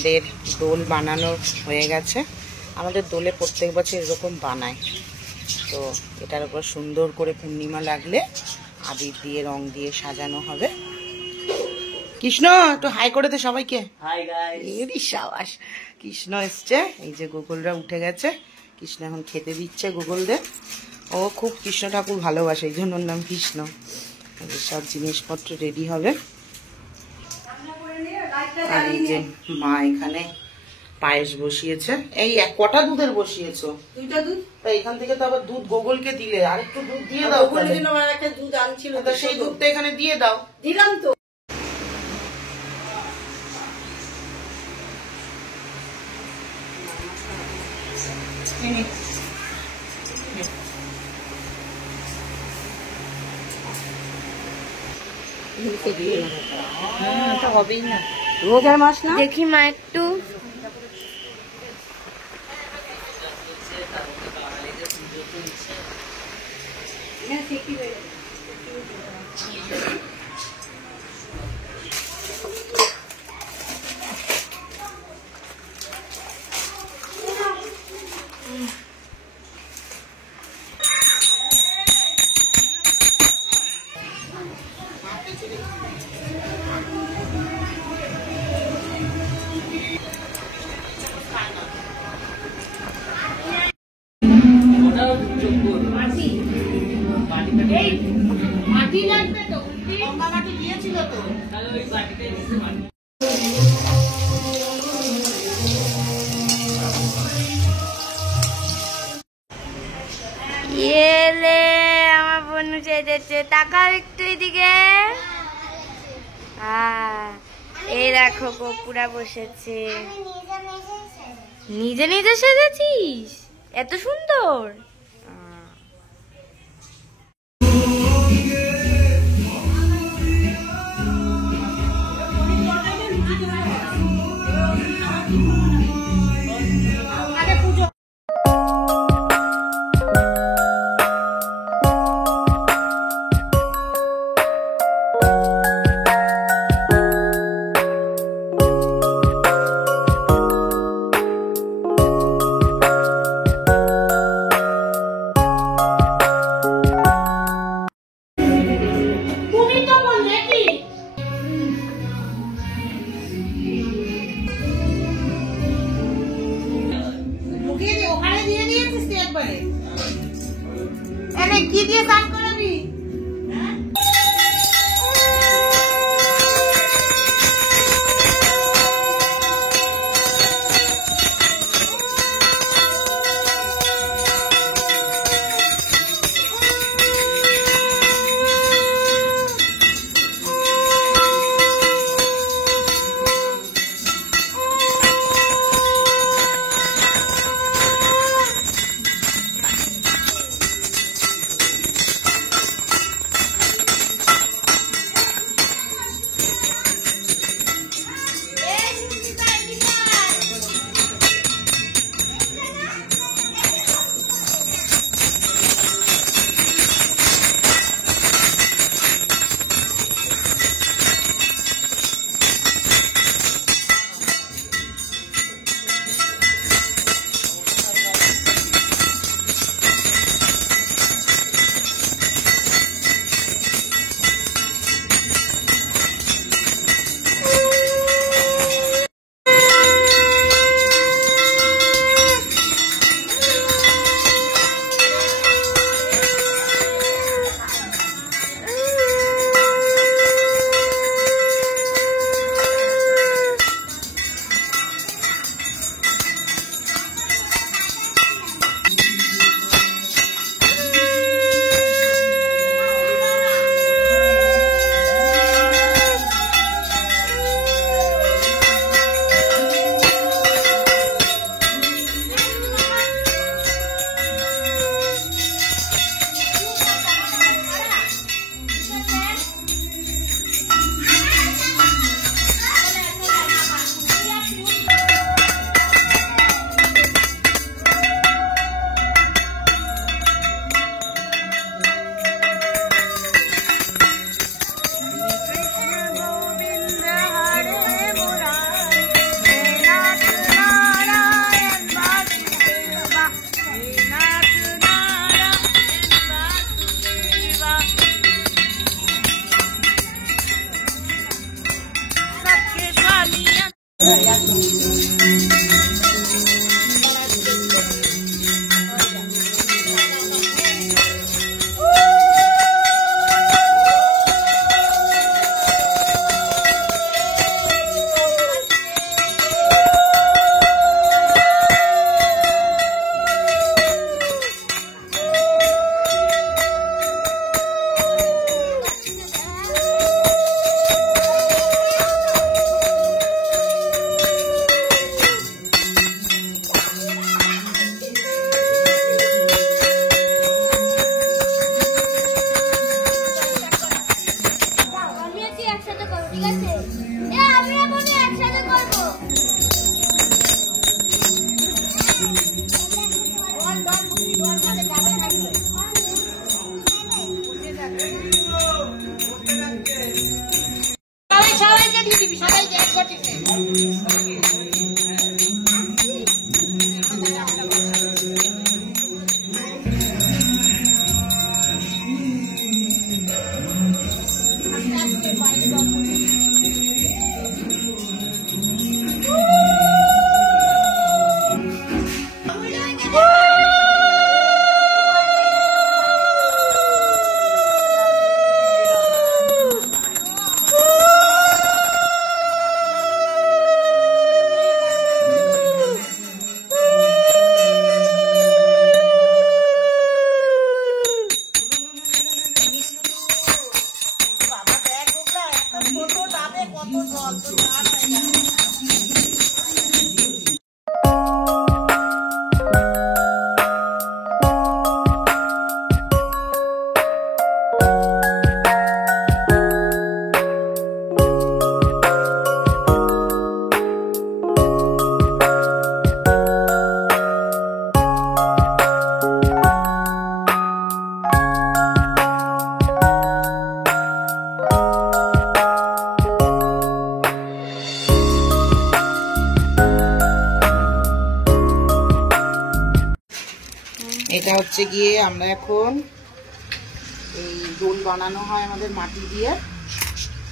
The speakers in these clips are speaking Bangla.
আমাদের দোল বানানো হয়ে গেছে। আমাদের দোলে প্রত্যেক বছর এরকম বানায়। তো এটার উপর সুন্দর করে পূর্ণিমা লাগলে আবির দিয়ে রং দিয়ে সাজানো হবে। কৃষ্ণ একটু হাই করে দে সবাইকে। Hi guys. সাবাস, কৃষ্ণ এসছে। এই যে গোকুলরা উঠে গেছে, কৃষ্ণ এখন খেতে দিচ্ছে গোকুলদের। ও খুব কৃষ্ণ ঠাকুর ভালোবাসে, এই জন্য ওর নাম কৃষ্ণ। সব জিনিসপত্র রেডি হবে। আর এই যে মা এখানে পায়েস বসিয়েছে। এই এক কটা দুধের বসিয়েছো? 2টা দুধ। তাই এখান থেকে তো আবার দুধ গোগলকে দিলে, আর একটু দুধ দিয়ে দাও। একটা দুধ আনছিল, তো সেই দুধটা এখানে দিয়ে দাও। দিলাম তো। হবেই না, রোজার মাস না। দেখি মা একটু মাটি লাগবে তো, মাটি দিয়েছিল তো, তাহলে ওই বাটিতে দিতে পারবে। এলে আমার বোন চেয়েছে, তাকাও একটু এদিকে। এই দেখো গোপুরা বসেছে। নিজে নিজে সেজেছিস, এত সুন্দর। সবাইকে দিয়ে দিবি, সবাইকে এক ঘটিতে। এটা হচ্ছে গিয়ে আমরা এখন এই দোল বানানো হয় আমাদের মাটি দিয়ে,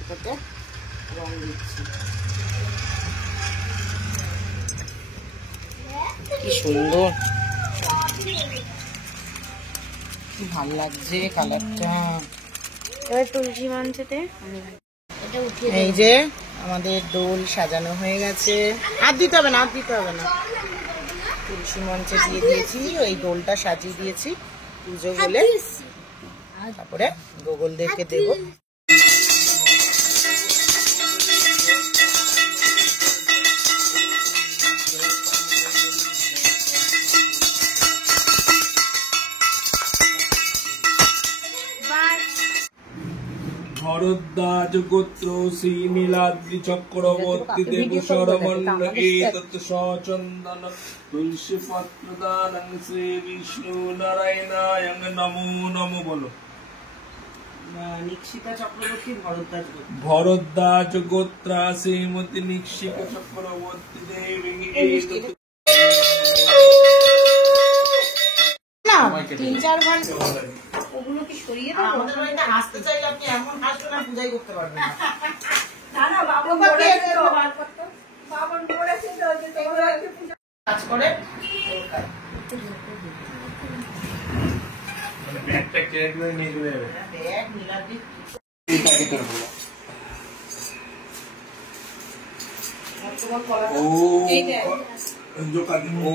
এটাতে রং দিচ্ছি। কি সুন্দর, কি ভালো লাগছে কালারটা। এবার তুলসী মঞ্চেতে এই যে আমাদের দোল সাজানো হয়ে গেছে। আর দিতে হবে না, আর দিতে হবে না। তুলসী মঞ্চে দিয়ে দিয়েছি, ওই দোলটা সাজিয়ে দিয়েছি পুজো বলে। তারপরে গোগলদেরকে দেব। ভরদ্বাজ গোত্র শ্রী নীলাদ্রি চক্রবর্তী দেব শরমণ্ডকে তৎ সচন্দন তুলসী পত্রদানং শ্রী বিষ্ণু নারায়ণায় নমো নমো। বলো। নিক্ষিতা চক্রবর্তী ভরদ্বাজ গোত্রা শ্রীমতী নিক্ষিতা চক্রবর্তী দেবী। না 3-4 ঘন্টা ওগুলো কি সরিয়ে দাও। আমাদের বাড়িতে হাসতে চাইলে আপনি এমন হাসবেন আর পূজাই করতে পারবেন না। না না বাবা বলেছে তো বার করতে, বাবা বলেছে তো যে তোমরা কাজ করে মানে ব্যাগটা কেটে করে নিয়ে যাবে। ব্যাগ নীলাদ্রি এই প্যাকেটের বলো। ও এই যে জোকাতি ও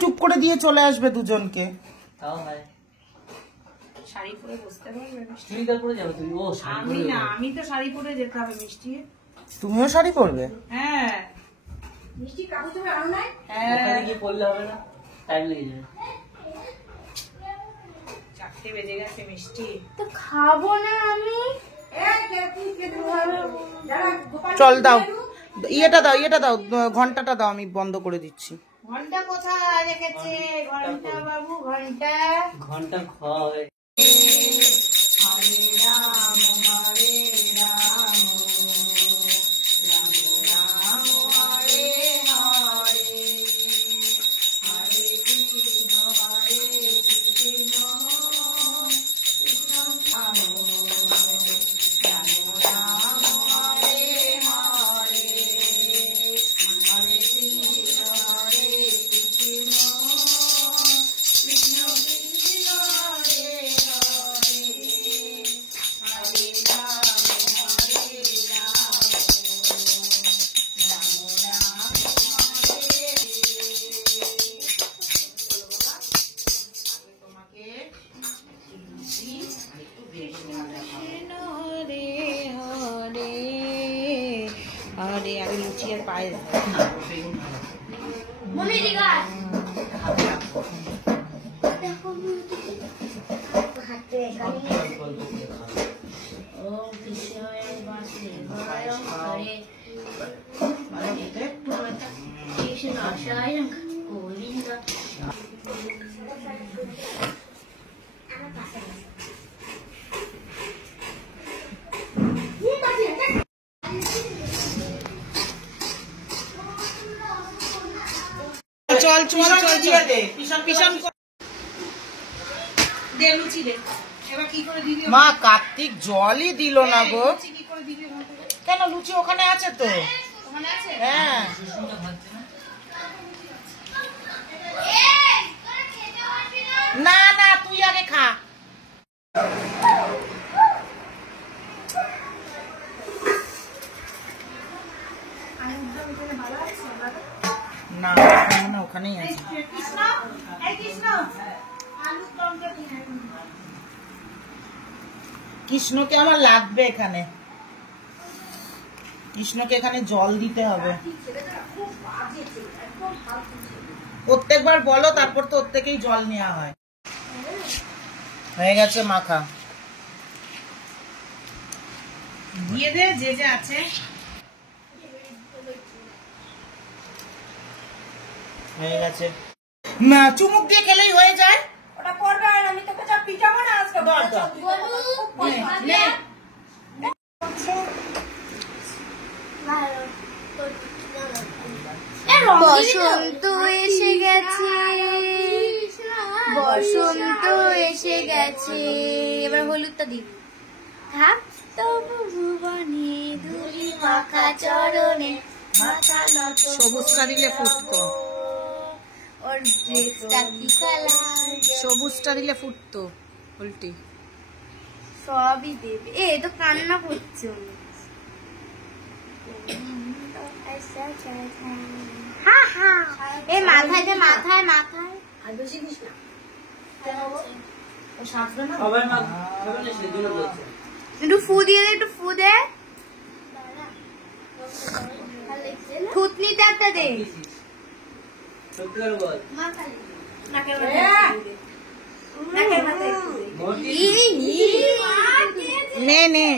চুপ করে দিয়ে চলে আসবে দুজনকে। শাড়ি পরে বসতে পারবে? চুড়িদার পরে যাবে তুমি? ও আমি না, আমি তো শাড়ি পরে যেতে হবে মিষ্টি। তুমিও শাড়ি পরবে? হ্যাঁ মিষ্টি কাগজ তুমি আনো নাই? ওখানে গিয়ে পড়লে হবে না, টাইম লেগে যাবে। 4টে বেজে গেছে মিষ্টি। তো খাবো না আমি। চল দাও, ইয়েটা দাও, ঘন্টাটা দাও, আমি বন্ধ করে দিচ্ছি। ঘন্টা কোথায় রেখেছে? ঘন্টা বাবু ঘন্টা। ঘন্টা খাওয়া হবে। হরে রাম হরে রাম রাম রাম হরে হরে হরে কৃষ্ণ কৃষ্ণ রাম রাম হরে হরে আরে আরে লুচি আর পায়েস মনে দিগা হাতে ও কৃষ্ণের বাঁশি ঘরে কৃষ্ণ আশায় গোবিন্দ চল চল চল দে পিছন দে লুচি দে এবার কি করে দিবি মা কার্তিক জলই দিল না গো লুচি কি করে দিবি ওখান থেকে? কেন লুচি ওখানে আছে তো ওখানে আছে হ্যাঁ না না তুই আগে খা না ওখানে না ওখানেই আছে কৃষ্ণ এই কৃষ্ণ আলু দমটা দিয়ে কৃষ্ণকে আমার লাগবে এখানে কৃষ্ণকে এখানে জল দিতে হবে প্রত্যেকবার বলো তারপর তো ওর থেকেই জল নেওয়া হয় হয়ে গেছে মাখা দিয়ে দে যে যে আছে হয়ে গেছে চুমুক দিয়ে খেলেই হয়ে যায় ওটা করবে আর আমি তোকে যা পিটাবো না আজকে দর দর নে বসন্ত এসে গেছে বসন্ত এসে গেছে এবার হলুদটা দিই থাক তবু ভুবনে ধুলি মাখা চরণে মাথা নত সবুজটা দিলে ফুটতো ওর ড্রেসটা কি কালার সবুজটা দিলে ফুটতো উল্টি সবই দেবে এ তো কান্না করছে হ্যাঁ হ্যাঁ এ মাথায় দে মাথায় মাথায় আর বেশি দিস না সবাই মা খাবে না সেজন্য বলছে একটু ফু দিয়ে দে একটু ফু দে থুতনিতে একটা দে সত্যি করে বল নাকের মাথায় একটু দে। মোটি নে নে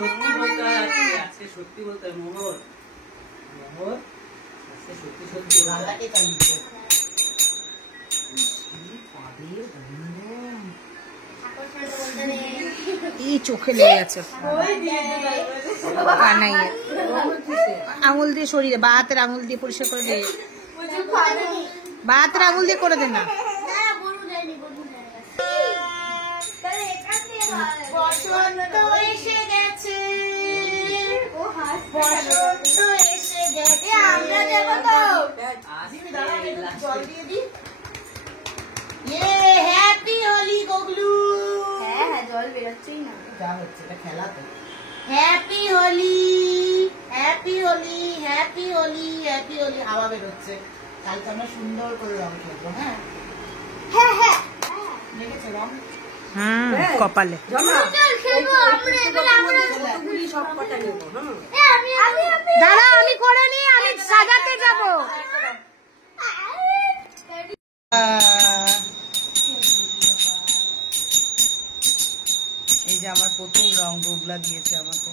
সত্যি বলতে হয় আজকে সত্যি বলতে হয় মোহর মোহর আজকে সত্যি সত্যি বলতে হয়। এই চোখে লেগে গেছে কানাইয়ে আঙুল দিয়ে সরিয়ে দে বা হাতের আঙুল দিয়ে পরিষ্কার করে দে বা হাতের আঙুল দিয়ে করে দে না বসন্ত এসে গেছে বসন্ত এসে গেছে আমরা দেবো তো জল দিয়ে দি হ্যাপি হোলি গগলু হ্যাঁ হ্যাঁ জল বেরোচ্ছেই না যা হচ্ছে এটা খেলা তো happy Holi happy Holi happy Holi happy Holi হাওয়া বেরোচ্ছে কালকে আমরা সুন্দর করে রং খেলবো হ্যাঁ হ্যাঁ হ্যাঁ লেগেছে রং কপালে চল খেলবো আমরা এবার আমরা সব কটা নেবো হ্যাঁ আমি দাঁড়া আমি করে নি আমি সাজাতে যাব এই যে আমার প্রথম রং গোগলা দিয়েছে আমাকে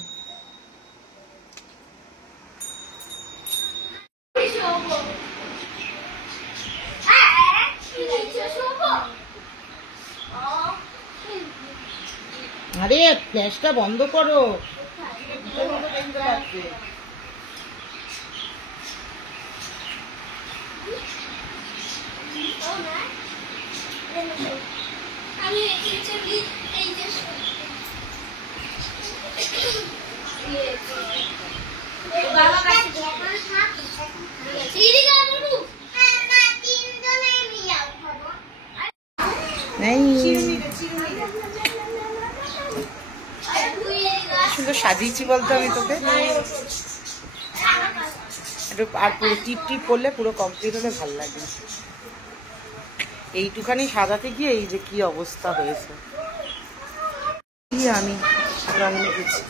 আরে ফ্ল্যাশটা বন্ধ করো আমি এই যে বাবা কাছে চিড়ি গাবড়ু আমরা তিনজনে মিলে খাবো সুন্দর সাজিয়েছি বলতো আমি তোকে একটু আর পুরো টিপ টিপ করলে পুরো কমপ্লিট হলে ভালো লাগে এইটুখানি সাজাতে গিয়ে এই যে কি অবস্থা হয়েছে কি আমি রং মেখেছি